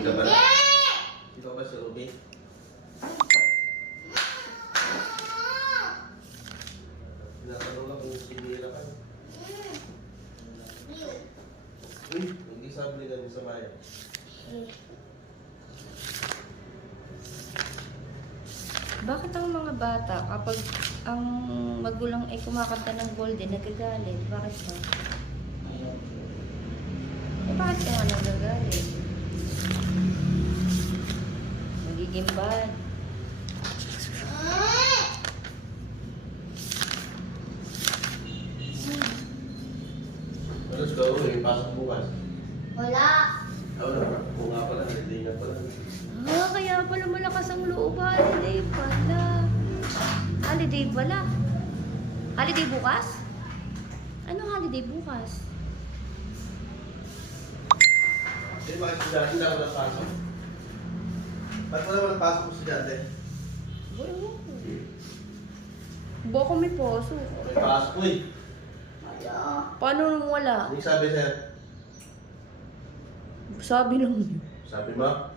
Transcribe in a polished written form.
Hindi ka ba? Ikaw ba si Ruby? Tinatanong lang kung sinira ka. Uy, hindi sabi nila sa Maya. Bakit ang mga bata, kapag ang magulang ay kumakanta ng golden, nagagalit? Bakit ba? Eh, bakit ka nga nagagalit? Magiging bad. Let's go, may pasok bukas. Wala. Wala, kung nga pala, hindi nga pala. Kaya pala malakas ang loob. Holiday pala. Holiday pala. Holiday bukas? Ano holiday bukas? Hindi ba kasi dati na walang pasok? Ba't wala walang pasok mo si dati? Baka may poso. May pasok mo eh. Paano nung wala? Ano yung sabi sa'yo? Sabi lang yun. Sabi mo?